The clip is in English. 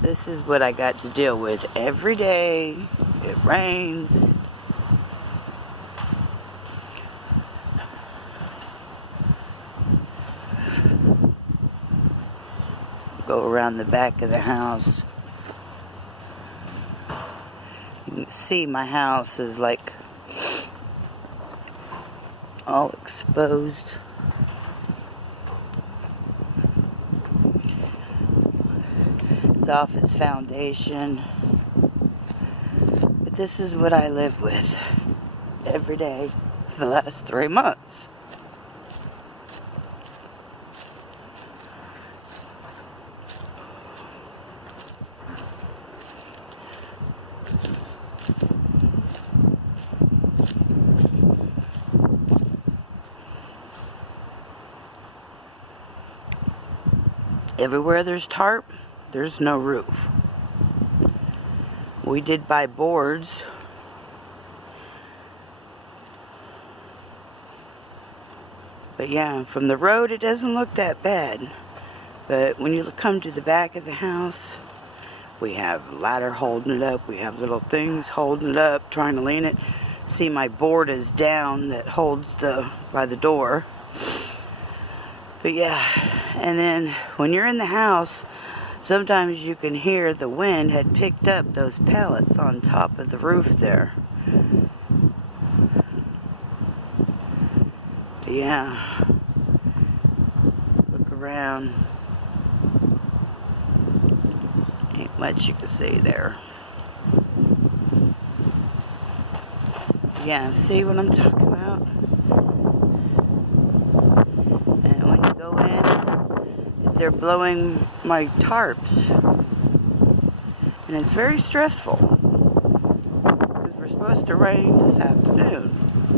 This is what I got to deal with every day. It rains. Go around the back of the house. You can see my house is like all exposed. It's off its foundation. But this is what I live with every day for the last 3 months. Everywhere there's tarp, there's no roof. We did buy boards. But yeah, from the road it doesn't look that bad. But when you come to the back of the house, we have ladder holding it up. We have little things holding it up, trying to lean it. See, my board is down that holds by the door. But yeah, and then when you're in the house, sometimes you can hear the wind had picked up those pallets on top of the roof there. But yeah, look around. Ain't much you can see there. Yeah, see what I'm talking about? They're blowing my tarps, and it's very stressful because we're supposed to rain this afternoon.